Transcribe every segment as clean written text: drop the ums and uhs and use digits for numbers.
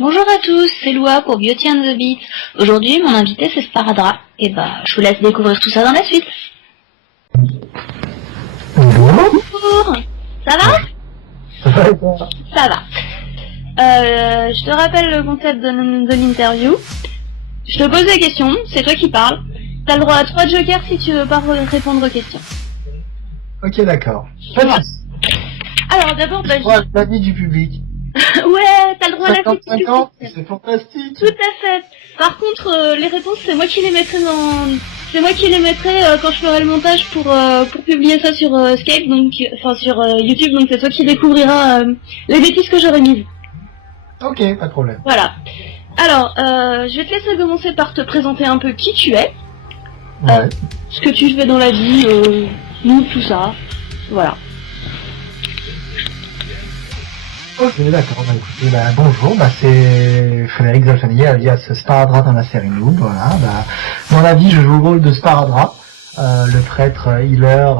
Bonjour à tous, c'est Loua pour Beauty and the Beat. Aujourd'hui, mon invité c'est Sparadrap. Et je vous laisse découvrir tout ça dans la suite. Bonjour. Ça va? Ça va. Je te rappelle le concept de l'interview. Je te pose des questions, c'est toi qui parles. T'as le droit à 3 jokers si tu veux pas répondre aux questions. Ok, d'accord. Voilà. Alors d'abord, l'avis du public. Ouais, t'as le droit à la critique. C'est fantastique. Tout à fait. Par contre, les réponses, c'est moi qui les mettrai quand je ferai le montage pour publier ça sur Skype, donc sur YouTube, donc c'est toi qui découvriras les bêtises que j'aurais mises. Ok, pas de problème. Voilà. Alors, je vais te laisser commencer par te présenter un peu qui tu es, ouais. Ce que tu fais dans la vie, nous, tout ça. Voilà. Ok, d'accord, écoutez, bonjour, c'est Frédéric Zalfani, alias Sparadrap dans la série Noob, voilà, dans la vie, je joue le rôle de Sparadrap, le prêtre healer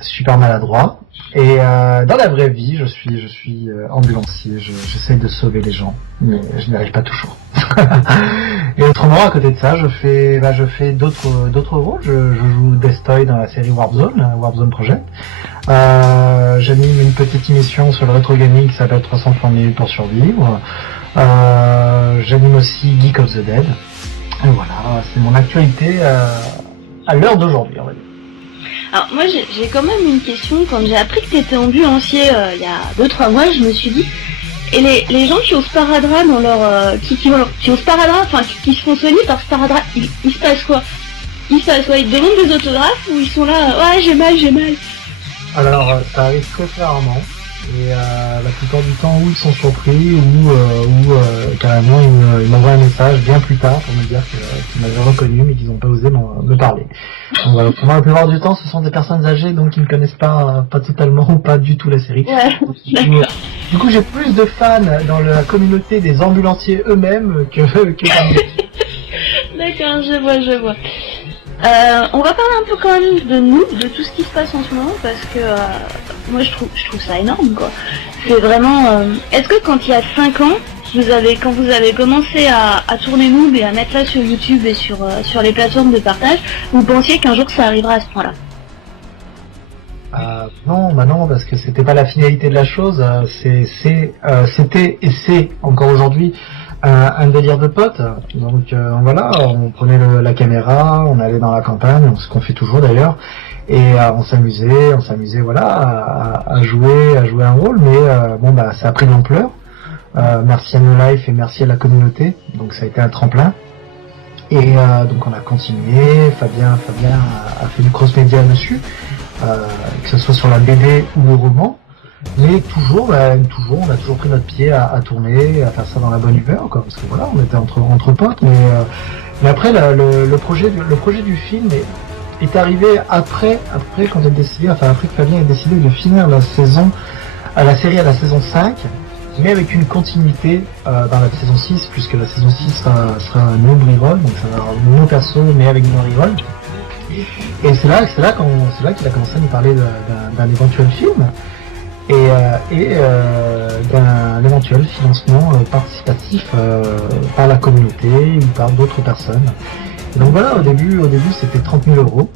super maladroit, et dans la vraie vie, je suis ambulancier, j'essaye de sauver les gens, mais je n'y arrive pas toujours. Et autrement, à côté de ça, je fais d'autres rôles, je joue Destoy dans la série Warp Zone Project. J'anime une petite émission sur le rétro gaming qui s'appelle 330 minutes pour survivre. J'anime aussi Geek of the Dead. Et voilà, c'est mon actualité à l'heure d'aujourd'hui, on va dire. Alors moi j'ai quand même une question. Quand j'ai appris que t'étais ambulancier il y a 2-3 mois, je me suis dit, et les gens qui ont Sparadrap dans leur qui ont Sparadrap, enfin qui se font soigner par Sparadrap, il se passe quoi? Ils te demandent des autographes ou ils sont là, ouais j'ai mal. Alors, ça arrive très rarement, et la plupart du temps, où ils sont surpris, ou carrément ils m'envoient un message bien plus tard pour me dire qu'ils m'avaient reconnu, mais qu'ils n'ont pas osé me parler. Donc voilà, pour moi, la plupart du temps, ce sont des personnes âgées, donc ils ne connaissent pas totalement ou pas du tout la série. Ouais. Du coup, j'ai plus de fans dans la communauté des ambulanciers eux-mêmes que parmi D'accord, je vois. On va parler un peu quand même de nous, de tout ce qui se passe en ce moment, parce que moi je trouve ça énorme quoi. C'est vraiment. Est-ce que quand il y a 5 ans, quand vous avez commencé à tourner Noob et à mettre là sur YouTube et sur les plateformes de partage, vous pensiez qu'un jour ça arrivera à ce point-là? Non, parce que c'était pas la finalité de la chose. C'était et c'est encore aujourd'hui un délire de potes. Donc voilà, on prenait la caméra, on allait dans la campagne, ce qu'on fait toujours d'ailleurs, et on s'amusait voilà à jouer un rôle, mais ça a pris de l'ampleur. Merci à No Life et merci à la communauté, donc ça a été un tremplin. Et donc on a continué, Fabien a fait du cross-média dessus, que ce soit sur la BD ou le roman. Mais toujours, on a toujours pris notre pied à tourner, à faire ça dans la bonne humeur, quoi, parce que voilà, on était entre potes, mais après le projet du film est arrivé après quand j'ai décidé, après que Fabien ait décidé de finir la série à la saison 5, mais avec une continuité dans la saison 6, puisque la saison 6 sera un nouveau reroll, donc ça va avoir un nouveau perso, mais avec un reroll. Et c'est là qu'il a commencé à nous parler d'un éventuel film. Et d'un éventuel financement participatif par la communauté ou par d'autres personnes. Et donc voilà, au début c'était 30 000 €.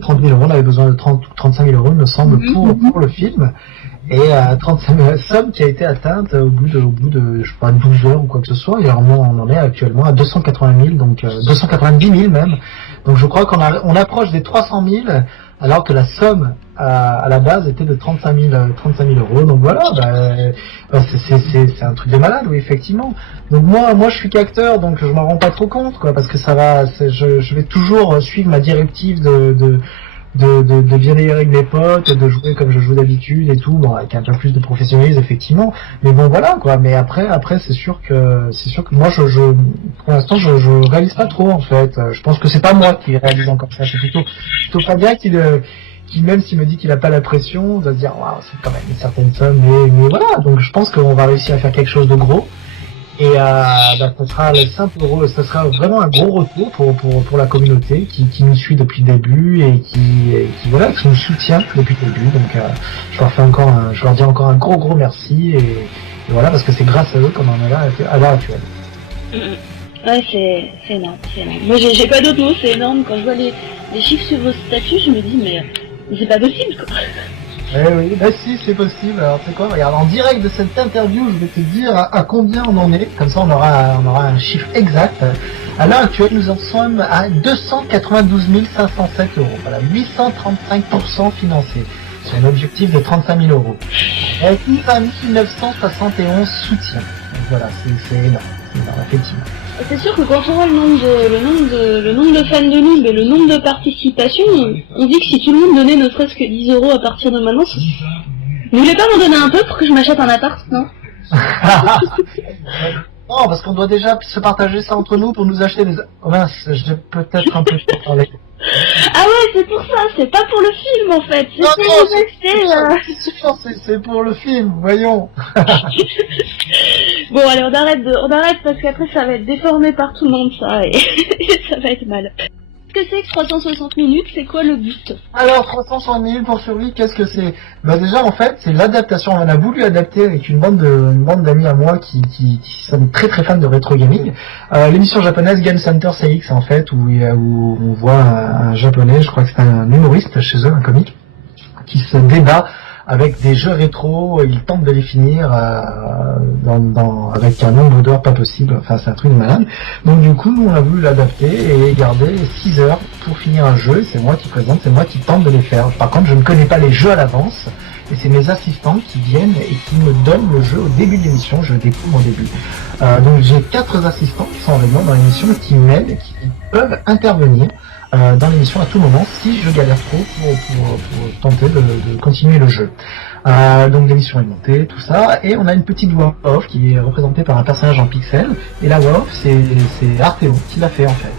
30 000 €, on avait besoin de 35 000 €, il me semble, pour le film. Et 35 000 €, somme qui a été atteinte au bout de je crois 12 heures ou quoi que ce soit. Et alors on en est actuellement à 280 000, donc 290 000 même. Donc je crois qu'on approche des 300 000, alors que la somme à la base était de 35 000 €. Donc voilà, c'est un truc de malade, oui, effectivement. Donc moi je suis qu'acteur, donc je m'en rends pas trop compte, quoi, parce que je vais toujours suivre ma directive de bien délire avec mes potes, de jouer comme je joue d'habitude et tout, bon, avec un peu plus de professionnalisme effectivement, mais bon voilà quoi. Mais après c'est sûr que moi pour l'instant je réalise pas trop en fait. Je pense que c'est pas moi qui réalise encore ça, c'est plutôt Fabien qui même s'il me dit qu'il a pas la pression, doit se dire waouh, c'est quand même une certaine somme, mais voilà. Donc je pense qu'on va réussir à faire quelque chose de gros. Et ça sera vraiment un gros retour pour la communauté qui nous suit depuis le début et qui nous soutient depuis le début. Donc je leur dis encore un gros merci Et voilà, parce que c'est grâce à eux qu'on en est là à l'heure actuelle. Ouais, c'est énorme, c'est énorme. Moi, j'ai pas d'autres mots, c'est énorme. Quand je vois les chiffres sur vos statuts, je me dis, mais c'est pas possible, quoi. Eh oui, bah si, c'est possible. Alors, tu sais quoi, regarde, en direct de cette interview, je vais te dire à combien on en est. Comme ça, on aura un chiffre exact. À l'heure actuelle, nous en sommes à 292 507 euros. Voilà, 835% financés. Sur un objectif de 35 000 euros. Avec 1 971 soutiens. Donc voilà, c'est énorme. C'est énorme, effectivement. C'est sûr que quand on voit le nombre de fans de Noob et le nombre de participations, on dit que si tout le monde donnait ne serait-ce que 10 euros à partir de maintenant, vous voulez pas m'en donner un peu pour que je m'achète un appart, non? Non, parce qu'on doit déjà se partager ça entre nous pour nous acheter des... Oh mince, j'ai peut-être un peu parlé. Ah ouais, c'est pour ça, c'est pas pour le film en fait. C'est pour le film, voyons. Bon allez, on arrête parce qu'après ça va être déformé par tout le monde ça et ça va être mal. Qu'est-ce que c'est que 360 minutes? C'est quoi le but? Alors 360 minutes pour survivre, qu'est-ce que c'est? Bah déjà en fait c'est l'adaptation. On a voulu adapter avec une bande d'amis à moi qui sont très très fans de rétro gaming. L'émission japonaise Game Center CX en fait où on voit un japonais, je crois que c'est un humoriste chez eux, un comique, qui se débat avec des jeux rétro, il tente de les finir avec un nombre d'heures pas possible, enfin c'est un truc de malade. Donc du coup nous on a voulu l'adapter et garder 6 heures pour finir un jeu, c'est moi qui présente, c'est moi qui tente de les faire. Par contre je ne connais pas les jeux à l'avance, et c'est mes assistants qui viennent et qui me donnent le jeu au début de l'émission, je découvre au début. Donc j'ai 4 assistants qui sont avec moi dans l'émission et qui m'aident et qui peuvent intervenir dans l'émission à tout moment si je galère trop pour tenter de continuer le jeu. Donc l'émission est montée, tout ça, et on a une petite voix off qui est représentée par un personnage en pixel, et la voix off c'est Arthéo qui l'a fait en fait.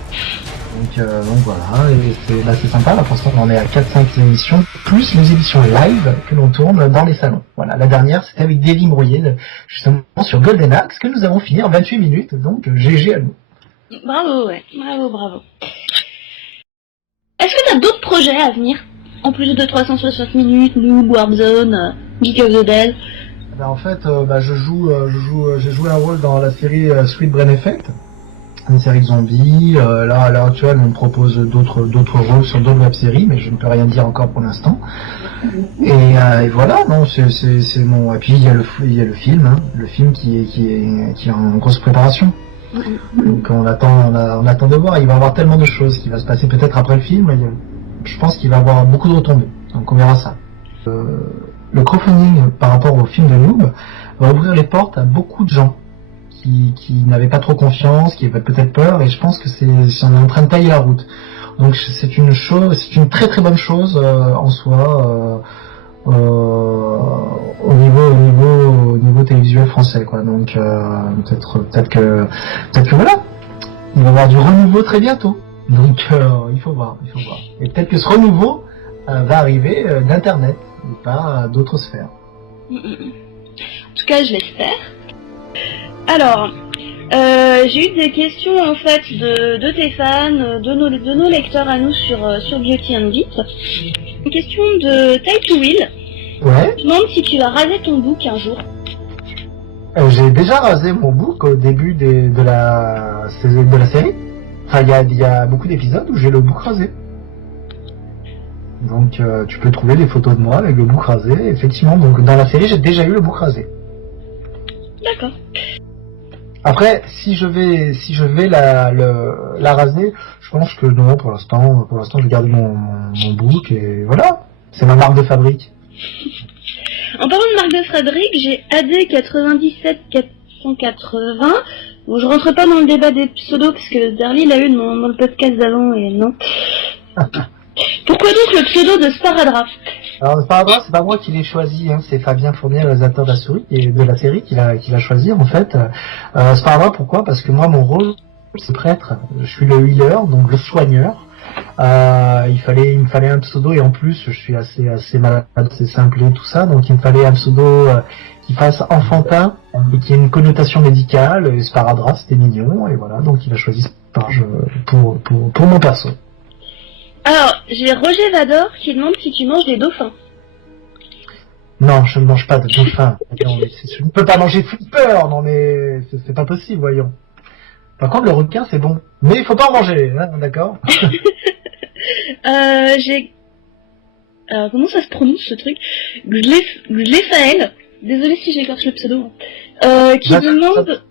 Donc voilà, et c'est sympa, là pour l'instant on en est à 4-5 émissions, plus les émissions live que l'on tourne dans les salons. Voilà, la dernière c'était avec Davy Brouillet, justement sur Golden Axe, que nous avons fini en 28 minutes, donc GG à nous. Bravo, ouais, bravo. Est-ce que t'as d'autres projets à venir? En plus de 360 minutes, Noob, Warzone, Geek of the Dead? Ben en fait, j'ai joué un rôle dans la série Sweet Brain Effect, une série de zombies. Là, à l'heure actuelle, on me propose d'autres rôles sur d'autres web-séries, mais je ne peux rien dire encore pour l'instant. Et voilà, non, c'est mon. Et puis il y a le film, hein, le film qui est en grosse préparation. Donc on attend de voir. Il va y avoir tellement de choses qui va se passer peut-être après le film. Je pense qu'il va y avoir beaucoup de retombées. Donc on verra ça. Le crowdfunding par rapport au film de Noob va ouvrir les portes à beaucoup de gens qui n'avaient pas trop confiance, qui avaient peut-être peur, et je pense que on est en train de tailler la route. Donc c'est une très très bonne chose en soi au niveau télévisuel français, quoi. Donc peut-être que voilà, il va y avoir du renouveau très bientôt. Donc il faut voir. Et peut-être que ce renouveau va arriver d'internet et pas d'autres sphères. En tout cas, je l'espère. Alors, j'ai eu des questions en fait de tes fans, de nos lecteurs à nous sur Beauty and Beat. Une question de Type to Will. Ouais. Je me demande si tu vas raser ton book un jour. J'ai déjà rasé mon book au début de la série. Enfin, il y a beaucoup d'épisodes où j'ai le book rasé. Donc tu peux trouver des photos de moi avec le book rasé. Effectivement, donc dans la série j'ai déjà eu le book rasé. D'accord. Après, si je vais la raser, je pense que non, pour l'instant je vais garder mon book et voilà. C'est ma marque de fabrique. En parlant de marque de fabrique, j'ai AD 97 480. Bon, je rentre pas dans le débat des pseudos parce que Darly l'a eu dans le podcast d'avant et non. Pourquoi donc le pseudo de Sparadrap? Alors Sparadrap, c'est pas moi qui l'ai choisi, hein, c'est Fabien Fournier, le réalisateur de la série, qui l'a choisi en fait. Sparadrap, pourquoi? Parce que moi mon rôle c'est prêtre, je suis le healer, donc le soigneur. Il me fallait un pseudo et en plus je suis assez malade, c'est simple et tout ça, donc il me fallait un pseudo qui fasse enfantin et qui ait une connotation médicale. Et Sparadrap c'était mignon et voilà, donc il a choisi pour mon perso. Alors, j'ai Roger Vador qui demande si tu manges des dauphins. Non, je ne mange pas de dauphin. Non, mais je ne peux pas manger Flipper. Non, mais c'est pas possible, voyons. Par contre, le requin, c'est bon. Mais il faut pas en manger, hein, d'accord? Comment ça se prononce ce truc? Gléfaël, désolé si j'écorche le pseudo, qui demande...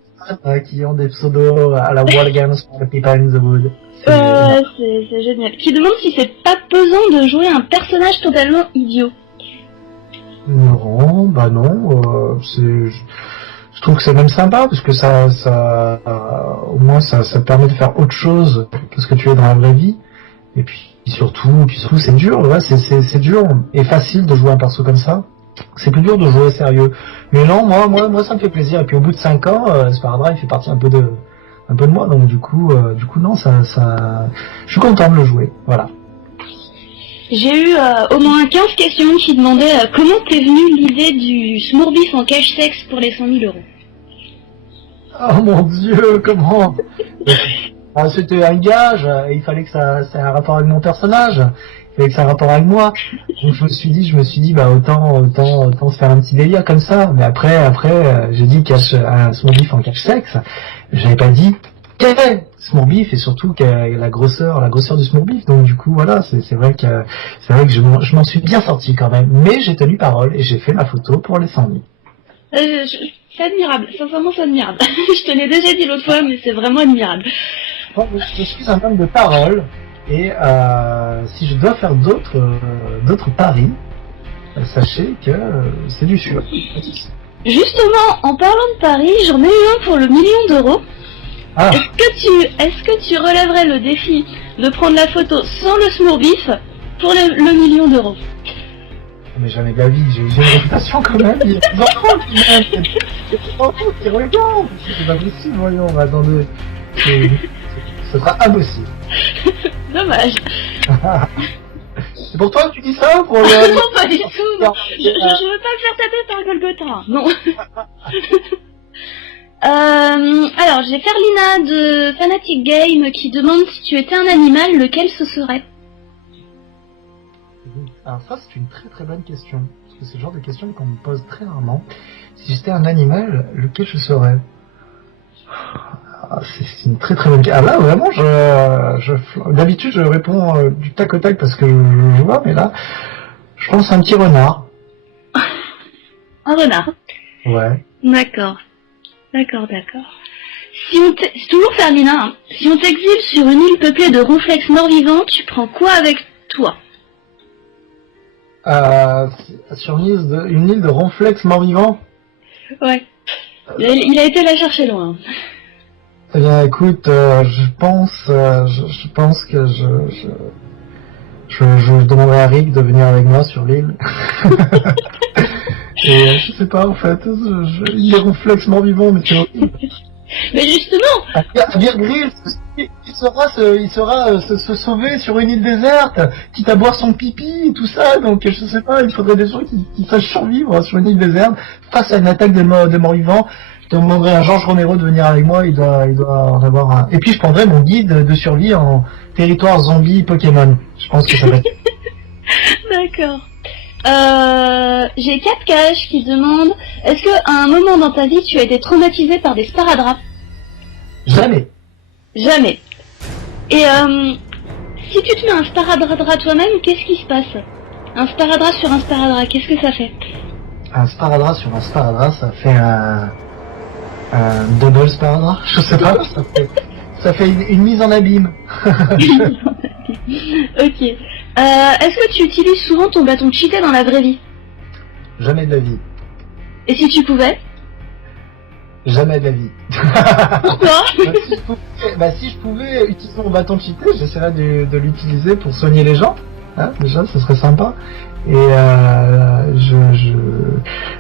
Qui ont des pseudos à la Wall Games for the People in the Wood. C'est génial. Qui demande si c'est pas pesant de jouer un personnage totalement idiot. Non, bah non, je trouve que c'est même sympa, parce que au moins ça permet de faire autre chose que ce que tu es dans la vraie vie. Et puis surtout c'est dur, ouais, c'est dur et facile de jouer un perso comme ça. C'est plus dur de jouer sérieux. Mais non, moi ça me fait plaisir. Et puis au bout de 5 ans, Sparadrap il fait partie un peu de moi, donc du coup non, ça, je suis content de le jouer, voilà. J'ai eu au moins 15 questions qui demandaient comment t'es venue l'idée du Smurfbif en cache-sexe pour les 100 000 euros. Oh mon Dieu, comment? C'était un gage, et il fallait que ça ait un rapport avec mon personnage, il fallait que ça ait un rapport avec moi. Donc je me suis dit, bah autant se faire un petit délire comme ça. Mais après, j'ai dit un Smurfbif en cache-sexe. J'avais pas dit quel est Smurfbif et surtout la grosseur du Smurfbif. Donc du coup voilà, c'est vrai que je m'en suis bien sorti quand même. Mais j'ai tenu parole et j'ai fait ma photo pour les 100 000. C'est admirable, sincèrement c'est admirable. Je te l'ai déjà dit l'autre fois, mais c'est vraiment admirable. Bon, je suis un homme de parole et si je dois faire d'autres paris, sachez que c'est du sûr. Justement, en parlant de paris, j'en ai eu un pour le 1 million d'euros. Ah. Est-ce que tu relèverais le défi de prendre la photo sans le Smurfbif pour le 1 million d'euros? Mais jamais de la vie, j'ai une réputation quand même, il y a des enfants quand même, il y a des enfants qui regardent, c'est pas possible, voyons, attendez, ce sera impossible. Dommage. C'est pour toi que tu dis ça pour le... Non, pas du tout, non. Je veux pas me faire taper par Golgotin, non. Alors, j'ai Ferlina de Fanatic Game qui demande si tu étais un animal, lequel ce serait? Alors ça, c'est une très très bonne question, parce que c'est le genre de question qu'on me pose très rarement. Si j'étais un animal, lequel je serais? C'est une très très bonne question. Ah là, vraiment, d'habitude, je réponds du tac au tac parce que je vois, mais là, je pense à un petit renard. Un renard? Ouais. D'accord. C'est toujours Ferlina, hein. Si on t'exile sur une île peuplée de ronflex morts-vivants, tu prends quoi avec toi? Sur une île de ronflex morts-vivants? Ouais. Il a été la chercher loin. Eh bien, écoute, je pense que je demanderai à Rick de venir avec moi sur l'île. Et je sais pas, en fait, il est ronflex mort-vivant, mais c'est horrible. Mais justement, à Bear Grylls, il saura se sauver sur une île déserte, quitte à boire son pipi et tout ça, donc je sais pas, il faudrait des gens qui sachent survivre sur une île déserte face à une attaque de morts-vivants. Je demanderai à Georges Romero de venir avec moi, il doit en avoir un. Et puis je prendrai mon guide de survie en territoire zombie Pokémon. Je pense que ça va être... D'accord. J'ai 4 caches qui demandent est-ce que à un moment dans ta vie tu as été traumatisé par des sparadraps? Jamais. Jamais. Et si tu te mets un sparadrap toi-même, qu'est-ce qui se passe? Un sparadrap sur un sparadrap, qu'est-ce que ça fait? Un sparadrap sur un sparadrap, ça fait un double sparadrap? Je sais pas, ça fait une mise en abîme. Ok. Est-ce que tu utilises souvent ton bâton cheaté dans la vraie vie? Jamais de la vie. Et si tu pouvais? Jamais de la vie. Pourquoi? Si je pouvais utiliser mon bâton cheaté, j'essaierais de l'utiliser pour soigner les gens. Hein, déjà, ce serait sympa. Et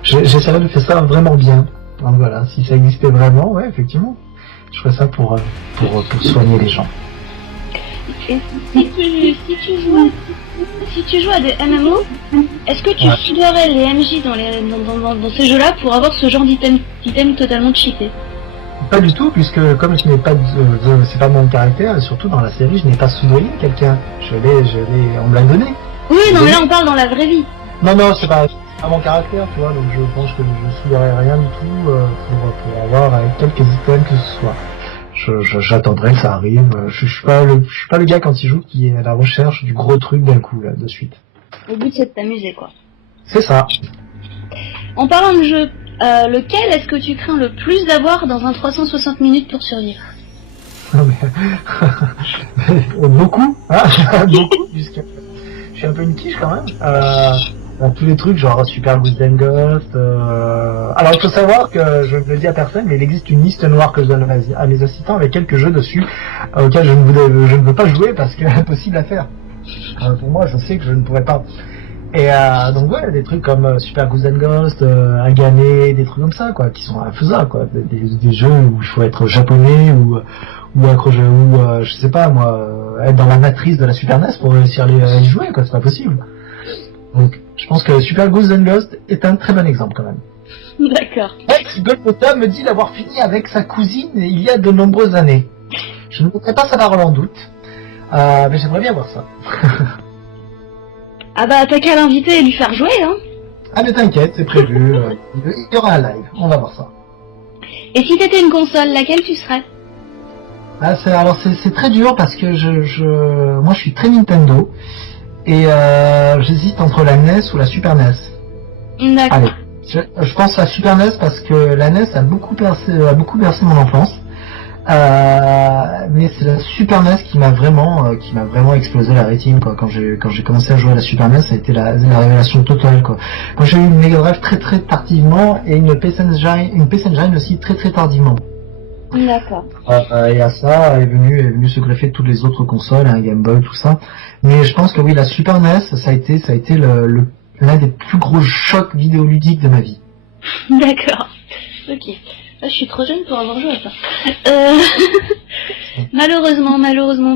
j'essaierais de faire ça vraiment bien. Donc voilà, si ça existait vraiment, ouais, effectivement, je ferais ça pour soigner les gens. Et si tu joues à des MMO, est-ce que tu soudoierais les MJ dans ces jeux-là pour avoir ce genre d'item totalement cheaté? Pas du tout, puisque comme je n'ai pas c'est pas mon caractère, et surtout dans la série, je n'ai pas soudoyé quelqu'un. On me l'a donné. Oui, non, mais là on parle dans la vraie vie. Non, c'est pas. à mon caractère, tu vois, donc je pense que je souillerai rien du tout pour avoir quelques items que ce soit. J'attendrai que ça arrive. Je suis pas le gars quand il joue qui est à la recherche du gros truc d'un coup, là, de suite. Le but c'est de t'amuser, quoi. C'est ça. En parlant de jeu, lequel est-ce que tu crains le plus d'avoir dans un 360 minutes pour survivre? Beaucoup, hein. Beaucoup, puisque je suis un peu une quiche quand même. Dans tous les trucs genre Super Ghost and Ghost. Alors il faut savoir que je ne le dis à personne, mais il existe une liste noire que je donne à mes assistants avec quelques jeux dessus auxquels je ne veux pas jouer parce que impossible à faire. Pour moi, je sais que je ne pourrais pas. Et donc ouais, des trucs comme Super Ghost and Ghost, Agane, des trucs comme ça quoi, qui sont infaisables quoi, des jeux où il faut être japonais ou je sais pas moi, être dans la matrice de la Super NES pour réussir à y jouer quoi, c'est pas possible. Donc je pense que Super Ghost and Ghost est un très bon exemple quand même. D'accord. Golgotha me dit d'avoir fini avec sa cousine il y a de nombreuses années. Je ne mettrai pas sa parole en doute, mais j'aimerais bien voir ça. Ah bah t'as qu'à l'inviter et lui faire jouer, hein. Ah mais t'inquiète, c'est prévu, il y aura un live, on va voir ça. Et si t'étais une console, laquelle tu serais? Ah, c'est très dur parce que moi je suis très Nintendo et j'hésite entre la NES ou la Super NES. D'accord. Allez, je pense à la Super NES parce que la NES a beaucoup bercé mon enfance. Mais c'est la Super NES qui m'a vraiment explosé la rétine quoi. Quand j'ai commencé à jouer à la Super NES, ça a été la révélation totale quoi. Moi j'ai eu une Mega Drive très très tardivement et une PS Engine aussi très très tardivement. D'accord. Et à ça est venu se greffer toutes les autres consoles, un Game Boy, tout ça. Mais je pense que oui, la Super NES, ça a été l'un des plus gros chocs vidéoludiques de ma vie. D'accord. Ok. Je suis trop jeune pour avoir joué à ça. Malheureusement,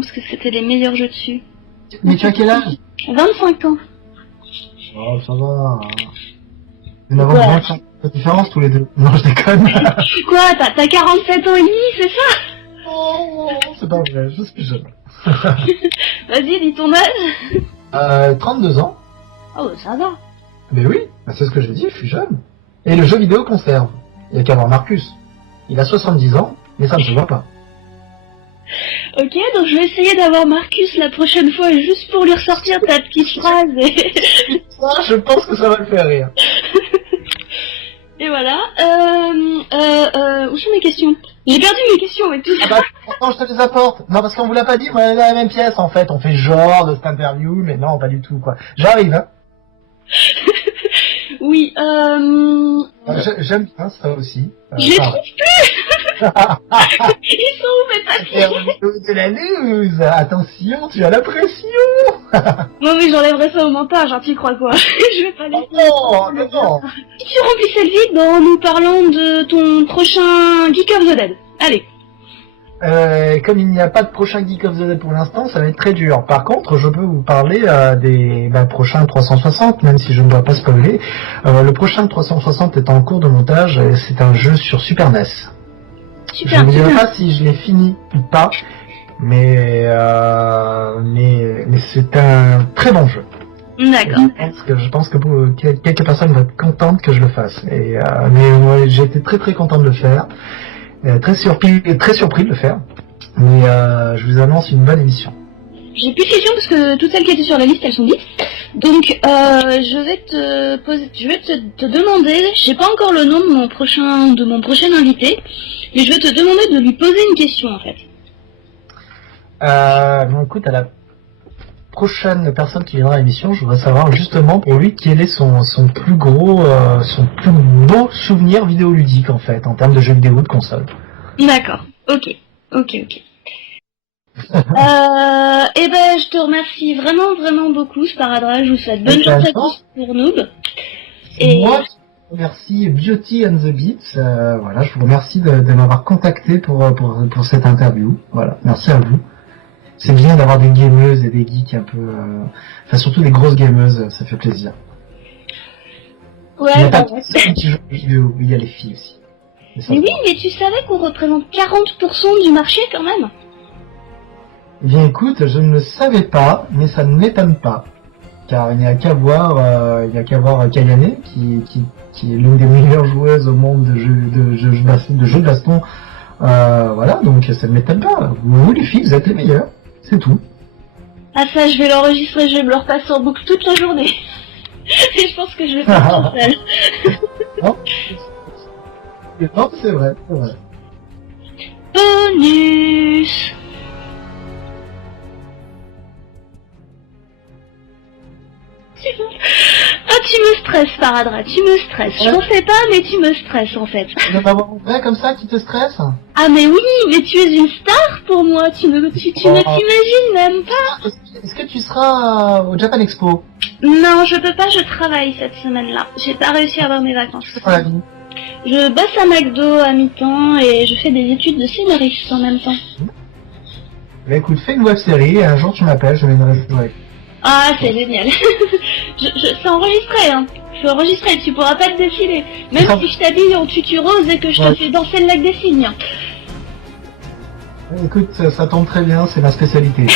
parce que c'était les meilleurs jeux dessus. Mais tu as quel âge? 25 ans. Oh, ça va. Nous avons 25 ans de différence tous les deux. Non, je déconne. Quoi, t'as 47 ans et demi, c'est ça? Oh, c'est pas vrai, je suis jeune. Vas-y, dis ton âge. 32 ans. Oh, ça va. Mais oui, c'est ce que j'ai dit, je suis jeune. Et le jeu vidéo conserve. Il y a qu'à voir Marcus. Il a 70 ans, mais ça ne se voit pas. Ok, donc je vais essayer d'avoir Marcus la prochaine fois juste pour lui ressortir ta petite phrase. Ça, je pense que ça va le faire rire. Et voilà. Où sont mes questions? J'ai perdu mes questions avec tout ça. Ah bah, attends, je te les apporte. Non, parce qu'on vous l'a pas dit, mais on est dans la même pièce en fait. On fait genre de cette interview, mais non, pas du tout quoi. J'arrive, hein. Oui, J'aime bien ça aussi. je les trouve plus. Ils sont où mes papiers? De la news. Attention, tu as la pression. Non mais j'enlèverai ça au montage, hein, tu crois quoi? Je vais pas laisser. Oh non, non. Si tu remplissais le vide en nous parlant de ton prochain Geek of the Dead. Allez. Comme il n'y a pas de prochain Geek of the Dead pour l'instant, ça va être très dur. Par contre, je peux vous parler des prochains 360, même si je ne dois pas spoiler. Le prochain 360 est en cours de montage. Et c'est un jeu sur Super NES. Super. Je ne dirai pas si je l'ai fini ou pas, mais c'est un très bon jeu. D'accord. Je pense que quelques personnes vont être contentes que je le fasse. Mais ouais, j'ai été très très content de le faire. Très surpris de le faire, mais je vous annonce une bonne émission. J'ai plus de questions parce que toutes celles qui étaient sur la liste elles sont dites. Donc je vais te demander, j'ai pas encore le nom de mon prochain invité, mais je vais te demander de lui poser une question en fait. Bon, écoute, à la prochaine personne qui viendra à l'émission, je voudrais savoir justement pour lui quel est son plus beau souvenir vidéoludique en fait, en termes de jeux vidéo de console. D'accord, ok. Eh ben, je te remercie vraiment beaucoup, Sparadrap. Je vous souhaite bonne chance à tous pour Noob. Et moi, je remercie Beauty and the Beats. Voilà, je vous remercie de m'avoir contacté pour cette interview. Voilà, merci à vous. C'est bien d'avoir des gameuses et des geeks un peu... Enfin, surtout des grosses gameuses, ça fait plaisir. Ouais, il n'y a pas que ceux qui jouent aux vidéos, il y a les filles aussi. Mais oui, mais tu savais qu'on représente 40% du marché quand même? Eh bien écoute, je ne le savais pas, mais ça ne m'étonne pas. car il n'y a qu'à voir, Kayane, qui est l'une des meilleures joueuses au monde de jeux de baston. Voilà, donc ça ne m'étonne pas. Vous les filles, vous êtes les meilleures, c'est tout. Ah ça, je vais l'enregistrer, je vais me le repasser en boucle toute la journée. Et je pense que je vais faire tout seul. Non, c'est vrai, c'est vrai. Bonus. Ah, tu me stresses, Paradra, tu me stresses. Je n'en sais pas, mais tu me stresses, en fait. Tu veux m'avoir un vrai comme ça qui te stresse? Ah, mais oui, mais tu es une star pour moi, tu ne t'imagines même pas. Est-ce que tu seras au Japan Expo? Non, je peux pas, je travaille cette semaine-là. J'ai pas réussi à avoir mes vacances. Voilà, vie. Je bosse à McDo à mi-temps et je fais des études de scénariste en même temps. Bah écoute, fais une web série et un jour tu m'appelles, je viendrai jouer. Ah, c'est génial. C'est enregistré, hein. C'est enregistré, tu pourras pas te défiler. Même si je t'habille en tutu rose et que je te fais danser le lac des cygnes. Écoute, ça tombe très bien, c'est ma spécialité.